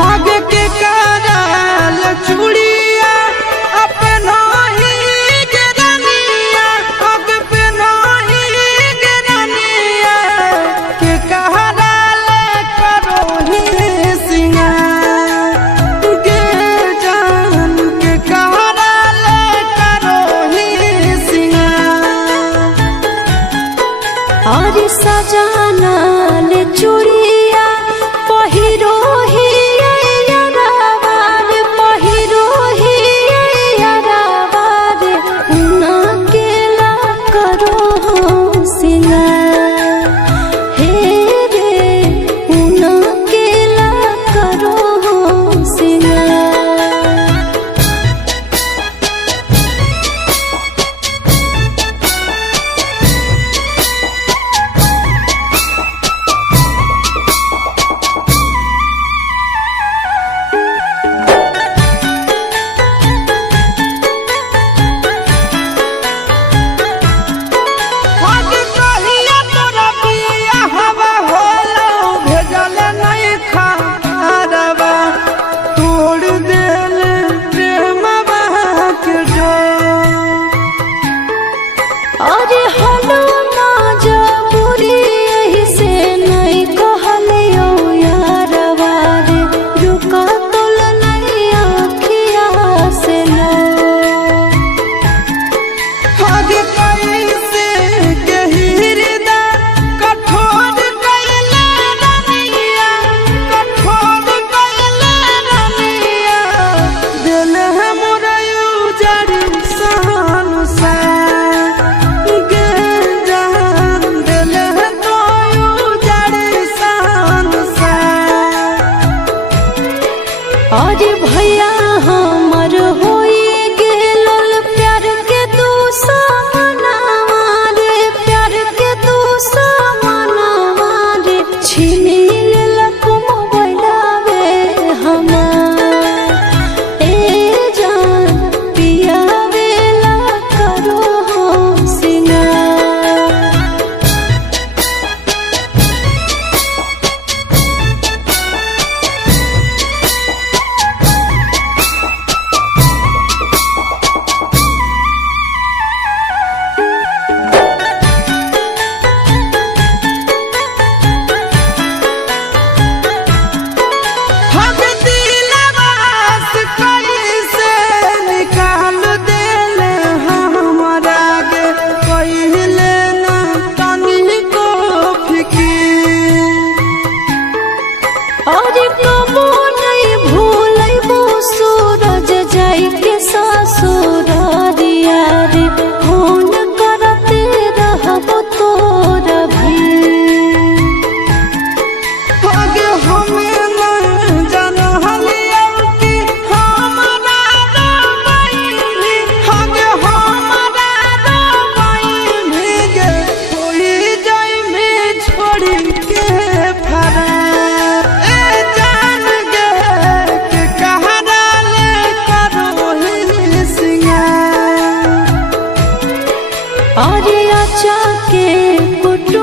भाग्य के कराल चूड़िया अपना ही गिरनिया भाग पे नहीं गिरनिया के कराल करो ही सिंगार गे जान के कराल करो ही सिंगार और सजाना ले चूड़िया पहिरो ही यारावार पहिरो ही यारावार उना केला करो सिंगार हे रे उना केला करो सिंगार। अरे हलो ना जबूरी यही से नहीं कहलियो यारवा रे रुका तोल नहीं आँखिया से लो आगे कैसे कही हृदय कठोर कैले रनिया कठोर कैले रनिया दिल है मोरा उजड़ी सहन सा अरे भैया हमर होई गेल प्यार के दुश्मनवा रे प्यार के दुश्मनवा रे छीन लेलक मोबाइलवे हमार ए जान पियावेला करो सिंगार। अरे कबो नहीं भूलबो सूरज जाई के ससुरारिया रे फोन करते रहबो तोरा भी आगे हमें नहीं जानलिया कि हमारा रबाई आगे हमारा रबाई भीगे कोई जाई में छोड़ी के फरा अरे आचा के कुटु